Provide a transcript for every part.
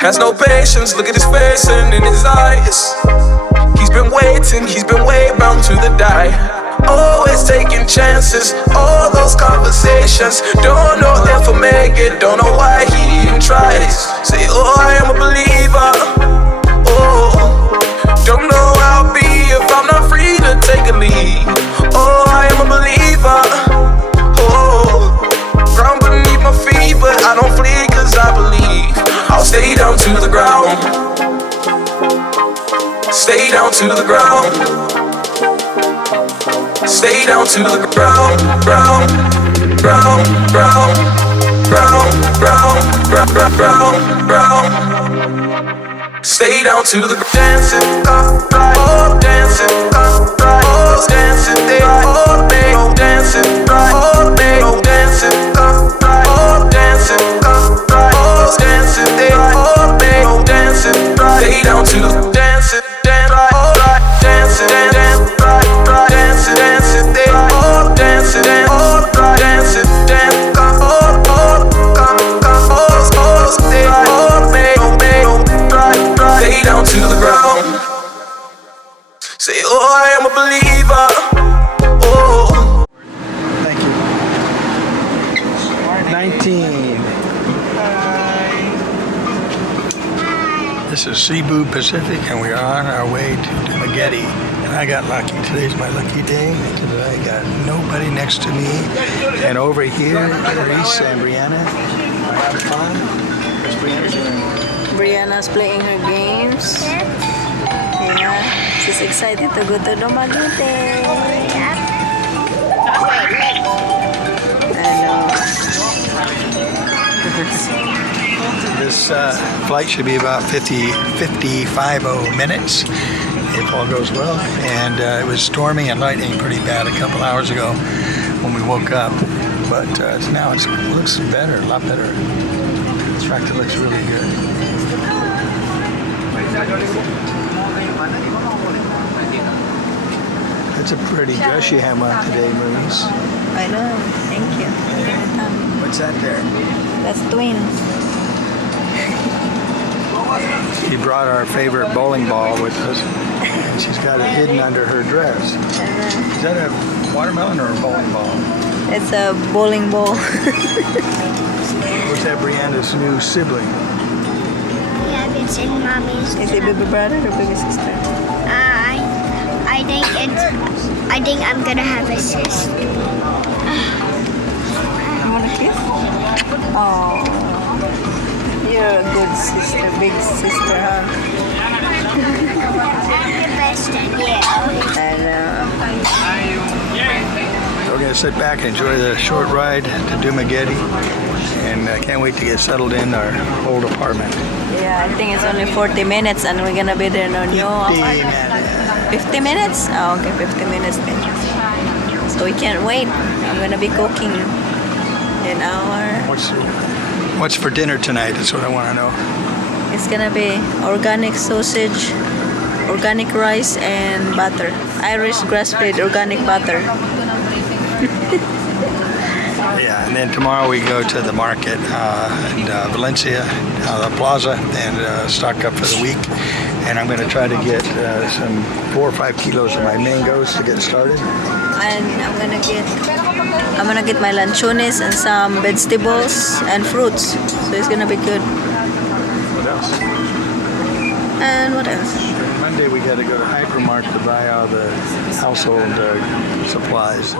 Has no patience, look at his face and in his eyes. He's been way bound to the die. Always taking chances, all those conversations. Don't know if I'll make it, don't know why he even tries. Say, oh, I am a believer. Oh, don't know how I'll be if I'm not free to take a lead. Oh, I am a believer. Oh, ground beneath my feet, but I don't flee cause I believe. I'll stay down to the ground. Stay down to the ground. Stay down to the ground, ground, ground, ground, ground, ground, ground, ground, ground. Stay down to the dancing, right, oh, dancing, right, oh, dancing, oh, day, oh, dancing, right, oh, day, oh, dancing, right, oh, dancing, right, oh, dancing, oh, day, oh, dancing, right. Stay down to the dancing, dance, right, oh, right, dancing, dance, right, right, dancing, dancing, oh, dancing, oh, right, dancing, dance, oh, oh, oh, stay, oh, day, oh, day, oh, right, right. Stay down to the ground. Say, oh, I am a believer. Oh. Thank you. 19. This is Cebu Pacific, and we are on our way to Dumaguete. And I got lucky. Today's my lucky day because I got nobody next to me. And over here, Reese and Brianna are having fun. What's Brianna doing? Brianna's playing her games. Yeah, she's excited to go to Dumaguete. This flight should be about 55 minutes if all goes well. And it was storming and lightning pretty bad a couple hours ago when we woke up. But now it looks better, a lot better. In fact, it looks really good. It's a pretty dress you have on today, Maurice. I know, thank you. What's that there? That's twins. She brought our favorite bowling ball with us, and she's got it hidden under her dress. Is that a watermelon or a bowling ball? It's a bowling ball. Was that Brianna's new sibling? Yeah, it's in mommy's. Is it baby brother or baby sister? I think I'm gonna have a sister. You want a kiss? Oh, you're a good sister, big sister, huh? I'm the best, yeah. I know. So we're going to sit back and enjoy the short ride to Dumaguete, and I can't wait to get settled in our old apartment. Yeah, I think it's only 40 minutes and we're gonna be there in our new apartment. 50 minutes? Oh, okay, 50 minutes then. So we can't wait. I'm gonna be cooking in our... What's for dinner tonight? That's what I want to know. It's gonna be organic sausage, organic rice, and butter. Irish grass-fed organic butter. Yeah, and then tomorrow we go to the market in Valencia, the plaza, and stock up for the week. And I'm going to try to get some 4 or 5 kilos of my mangoes to get started. And I'm gonna get my lanchones and some vegetables and fruits. So it's gonna be good. What else? And what else? Monday we got to go to Hypermart to buy all the household supplies.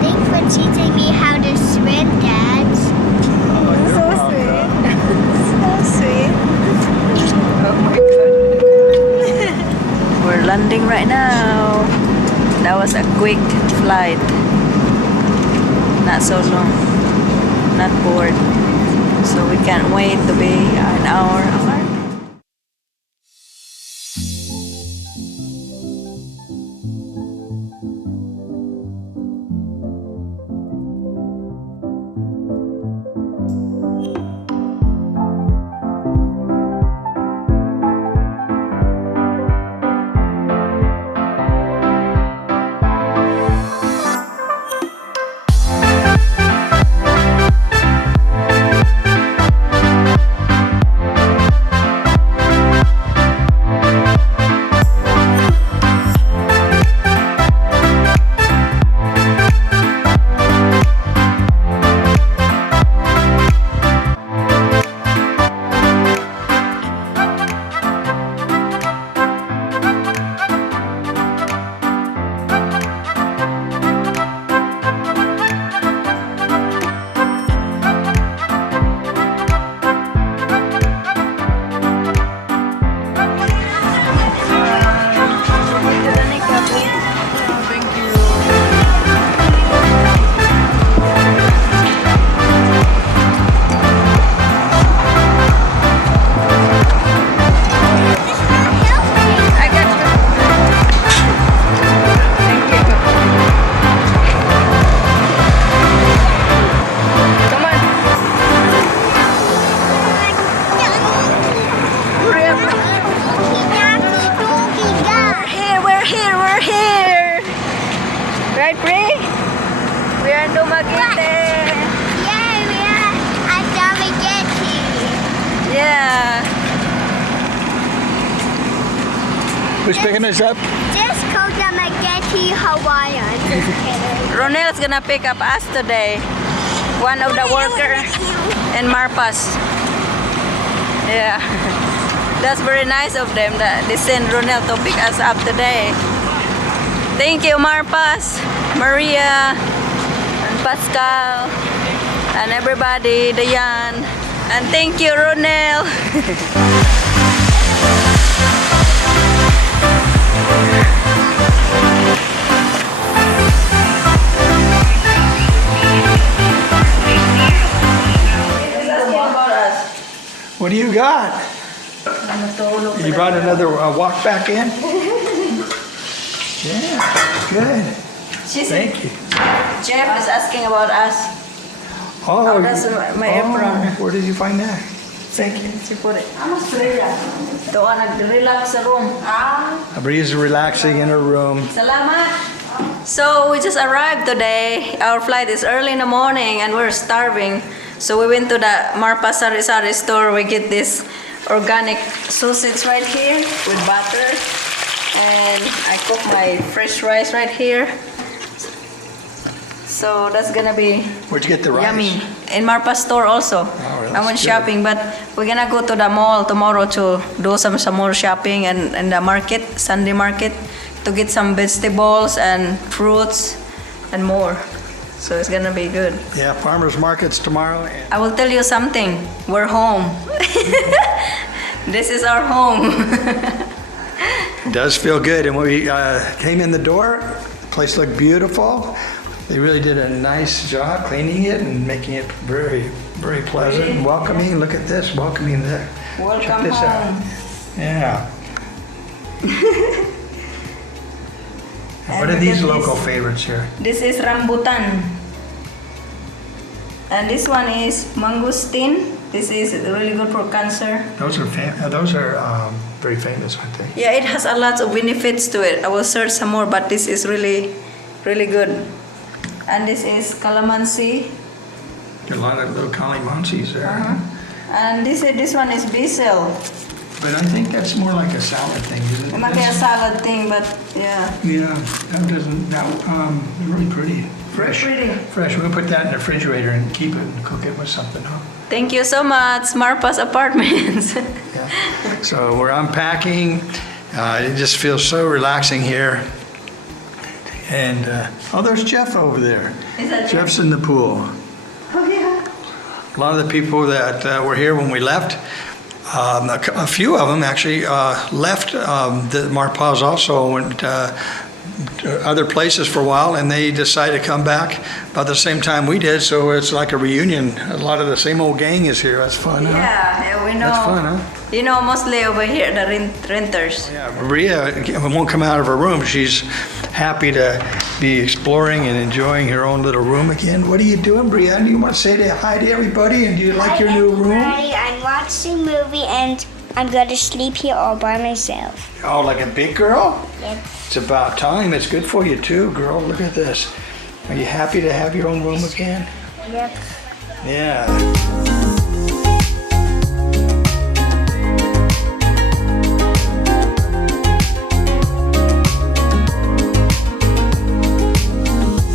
Thanks for teaching me how to swim, Dad. So sweet. So sweet. Oh my god. We're landing right now. That was a quick flight. Not so long. Not bored. So we can't wait to be an hour apart. Right, Brie? We are in Dumaguete. Yeah, we are at Dumaguete. Yeah. Who's picking us up? Just called Dumaguete, Hawaiian. Just kidding. Ronel's gonna pick up us today. One of the worker in Marpas. Yeah. That's very nice of them that they send Ronel to pick us up today. Thank you, Marpas, Maria, and Pascal, and everybody, Dayan. And thank you, Ronel. What do you got? You brought another walk back in? Yeah, good. Thank you. Jeff is asking about us. Oh, that's my apron. Where did you find that? Thank you. Si put it. Ito ang nag-relax sa room. Bree's relaxing in her room. Salamat. So we just arrived today. Our flight is early in the morning and we're starving. So we went to the Marpa Sari Sari store. We get this organic sausage right here with butter. And I cook my fresh rice right here. So that's gonna be Where'd you get the rice? yummy. In Marpa store also. that's I went good. shopping, but we're gonna go to the mall tomorrow to do some more shopping and the market, Sunday market, to get some vegetables and fruits and more. So it's gonna be good. Yeah, farmers markets tomorrow. And I will tell you something. We're home. This is our home. it does feel good. And when we came in the door, the place looked beautiful. They really did a nice job cleaning it and making it very, very pleasant and welcoming. Look at this, welcoming there. Check Welcome this out. home. Yeah. What are these local favorites here? This is rambutan. And this one is mangosteen. This is really good for cancer. Those are very famous, aren't they? Yeah, it has a lot of benefits to it. I will search some more, but this is really, really good. And this is calamansi. A lot of little calamansis there. And this one is basil. But I think that's more like a salad thing, isn't it? It might be a salad thing, but yeah. Yeah, really pretty. Fresh. Pretty. Fresh. We'll put that in the refrigerator and keep it and cook it with something, huh? Thank you so much, Marpas Apartments. Yeah. So we're unpacking. It just feels so relaxing here. And oh, there's Jeff over there. Is that Jeff's in the pool. Oh, yeah. A lot of the people that were here when we left, a few of them actually left. The Marpaws also went to other places for a while, and they decided to come back about the same time we did. So it's like a reunion. A lot of the same old gang is here. That's fun, huh? Yeah, we know. That's fun, huh? You know, mostly over here, the renters. Yeah, Maria won't come out of her room. She's happy to be exploring and enjoying her own little room again. What are you doing, Bria? Do you want to say hi to everybody? And do you like your new room? I'm watching a movie and I'm going to sleep here all by myself. Oh, like a big girl? Yep. It's about time. It's good for you too, girl. Look at this. Are you happy to have your own room again? Yep. Yeah.